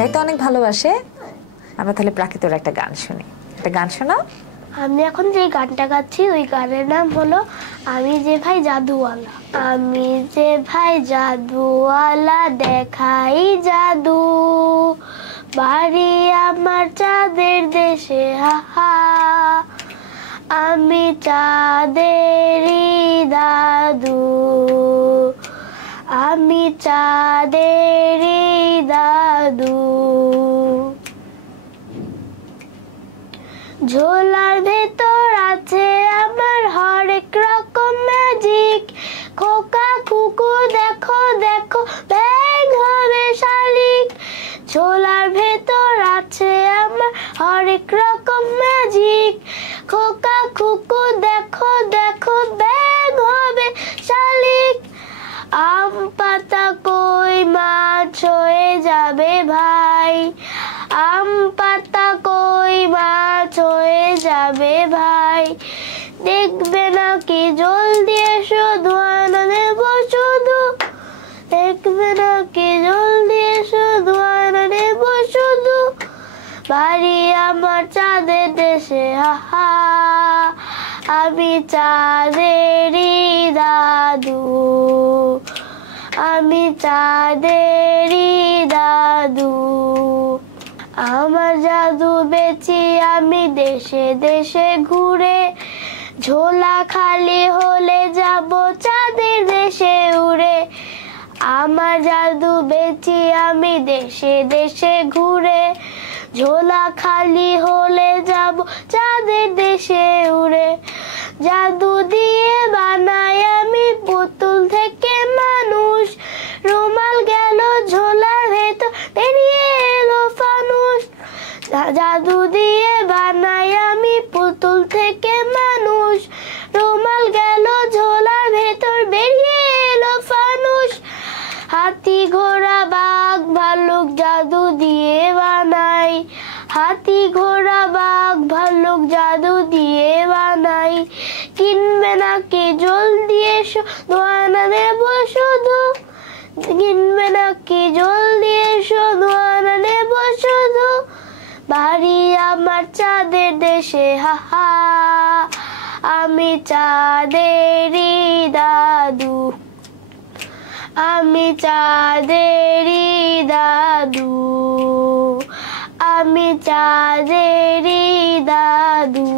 গাইতে অনেক ভালোবাসে। আমরা তাহলে প্রাকৃতর একটা গান শুনি, একটা গান শোনাও। আমি এখন যে গানটা গাচ্ছি ওই গানের নাম হলো আমি যে ভাই জাদুওয়ালা। আমি যে ভাই জাদুওয়ালা দেখাই জাদু, বাড়ি আমার চাঁদের দেশে হাহা। আমি চাঁদেরই দাদু, আমি চাঁদেরই দাদু। ঝোলার ভেতর আছে আমার হরেক রকম ম্যাজিক, খোকা কুকু দেখো দেখো ব্যাং হবে শালিক। ঝোলার ভেতর আছে আমার হরেক রকম ম্যাজিক, খোকা কুকু দেখো দেখো ব্যাং হবে শালিক। আম পাতা কই মাছ হয়ে যাবে ভাই, আম পাতা কই মাছ হয়ে যাবে ভাই। দেখবে নাকি জলদি এসো ধোঁয়ানা দেব শুধু, দেখবে নাকি জলদি এসো ধোঁয়ানা দেব শুধু। বাড়ি আমার চাঁদের দেশে হাহা, আমি চাঁদেরই দাদু, আমি চাঁদেরই দাদু। আমার জাদু বেচি আমি দেশে দেশে ঘুরে, ঝোলা খালি হলে যাব চাঁদের দেশে উড়ে। আমার জাদু বেচি আমি দেশে দেশে ঘুরে, ঝোলা খালি হলে যাব চাঁদের দেশে উড়ে। জাদু দিয়ে বানাই আমি পুতুল থেকে মানুষ, রুমাল গেল ঝোলার ভেতর বেরিয়ে এলো ফানুস। জাদু দিয়ে বানাই আমি পুতুল থেকে মানুষ, রুমাল গেল ঝোলার ভেতর বেরিয়ে এলো ফানুস। হাতি ঘোড়া বাঘ ভাল্লুক জাদু দিয়ে বানাই, হাতি ঘোড়া বাঘ ভাল্লুক জাদু দিয়ে বানাই। কিনবে নাকি জলদি এসো ধোঁয়ানা দেব শুধু, কিনবে নাকি জলদি এসো ধোঁয়ানা দেব শুধু। বাড়ি আমার চাঁদের দেশে হাহা, আমি চাঁদেরই দাদু, আমি চাঁদেরই দাদু, আমি চাঁদেরই দাদু।